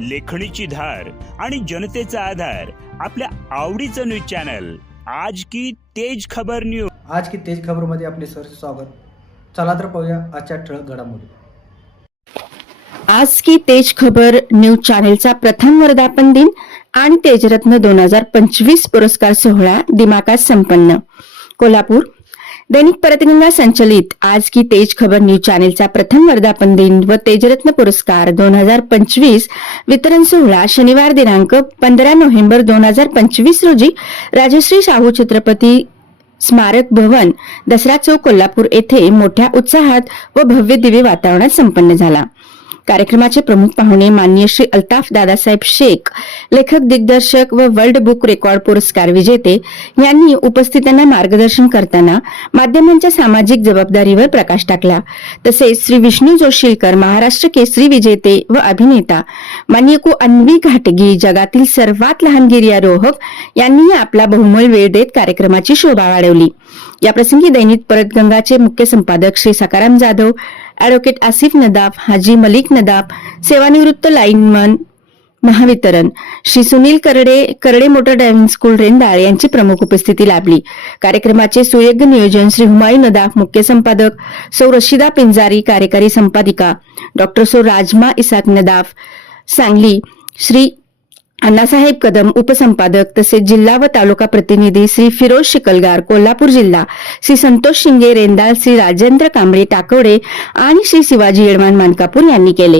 लेखणीची धार आणि जनतेचा आधार आपल्या आवडीचं न्यूज चॅनल. आज की तेज खबर न्यूज आज की तेज खबरमध्ये आपले सर स्वागत. चला तर पाहूया आजच्या ठळक घडामोडी. आज की तेज खबर न्यूज चॅनेलचा प्रथम वर्धापन दिन आणि तेजरत्न दोन हजार पंचवीस पुरस्कार सोहळा दिमाखात संपन्न. कोल्हापूर दैनिक परतगंगा संचलित. आज की तेज खबर न्यूज चॅनेलचा प्रथम वर्धापन दिन व तेजरत्न पुरस्कार दोन हजार पंचवीस वितरण सोहळा शनिवार दिनांक पंधरा नोव्हेंबर दोन हजार पंचवीस रोजी राजश्री शाहू छत्रपती स्मारक भवन दसरा चौक कोल्हापूर येथे मोठ्या उत्साहात व भव्य दिव्य वातावरणात संपन्न झाला. कार्यक्रमाचे प्रमुख पाहुणे माननीय श्री अल्ताफ दादासाहेब शेख लेखक दिग्दर्शक व वर्ल्ड बुक रेकॉर्ड पुरस्कार विजेते यांनी उपस्थितांना मार्गदर्शन करताना माध्यमांच्या सामाजिक जबाबदारीवर प्रकाश टाकला. तसेच श्री विष्णू जोशीलकर महाराष्ट्र केसरी विजेते व अभिनेता माननीय कु. अन्वी घाटगी जगातील सर्वात लहान गिर्यारोहक यांनीही आपला बहुमोल वेळ देत कार्यक्रमाची शोभा वाढवली. याप्रसंगी दैनिक परतगंगाचे मुख्य संपादक श्री सकाराम जाधव अॅडव्होकेट आसिफ नदाफ हाजी मलिक नदाफ सेवानिवृत्त lineman Mahavitaran Shri Sunil Karade Karade motor driving school Rendal यांची प्रमुख उपस्थिती लाभली. कार्यक्रमाचे सुयोग्य नियोजन श्री हुमायू नदाफ मुख्य संपादक सौ रशिदा पिंजारी कार्यकारी संपादिका डॉक्टर सौ राजमा इसाक नदाफ सांगली श्री अण्णासाहेब कदम उपसंपादक तसेच जिल्हा व तालुका प्रतिनिधी श्री फिरोज शिकलगार कोल्हापूर जिल्हा श्री संतोष शिंगे रेंदाळ श्री राजेंद्र कांबळे टाकवडे आणि श्री शिवाजी येळमान मानकापूर यांनी केले.